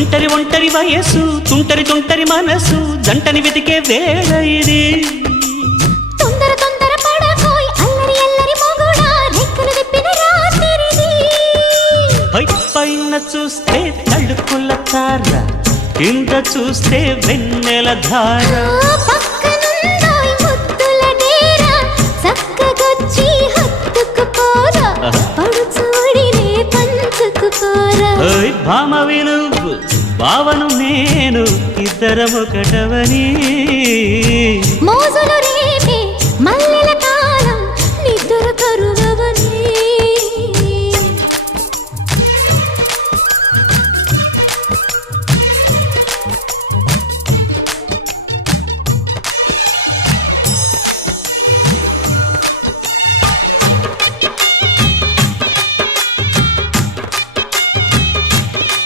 ఒంటరి ఒంటరి వయస్సు తుంటరి తుంటరి మనసు జంటని వెతికే వేళ ఇది తొందర తొందర పడకోయ్ అల్లరి అల్లరి మొగుడా రెక్కలు విప్పిన రాత్రిది పైన చూస్తే తడుకుల తార కింద చూస్తే వెన్నెల ధార పక్కనుందోయ్ ముద్దుల డేరా చక్కగొచ్చి హత్తుకుపోరా పడుచోడినే పంచుకుపోరా భామ విలువు భావను నేను ఇద్దరమొకటవని మోజులు